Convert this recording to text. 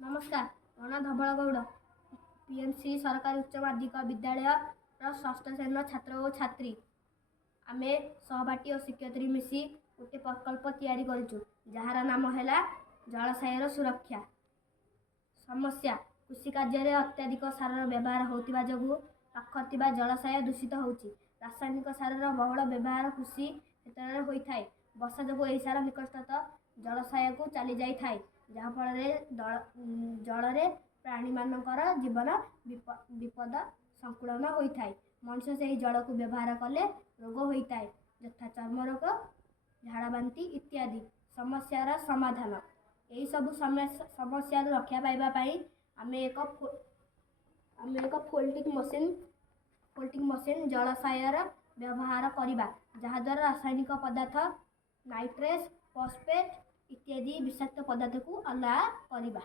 नमस्कार, मो ना धवल गौड़ पीएमसी सरकारी उच्च माध्यमिक विद्यालय षष्ठ श्रेणी छात्र और छात्री आमे सहपाठी और शिक्षयित्री मिसी गोटे प्रकल्प तैयारी करूँ जार नाम है जलाशयर सुरक्षा। समस्या कृषि कार्य अत्याधिक सार व्यवहार होता जो पाखर जलाशय दूषित होती। रासायनिक सार बहुल व्यवहार कृषि क्षेत्र में होता है। वर्षा जो यही सार निकटस्थ जलाशय को चली जाए जहाँफल जल प्राणी मानकर जीवन विपद संकुलन होता है। मनुष्य से जल को व्यवहार कले रोग होता है यथा चर्म रोग, झाड़ाबांति इत्यादि। समस्यार समाधान यही सब समस्या रक्षा पाइबापी आम एक फोल्टिंग मशीन जलाशयर व्यवहार करवा जहाद्वारा रासायनिक पदार्थ नाइट्रेट फॉस्फेट इत्यादि विषाक्त पदार्थ को अलगा करवा।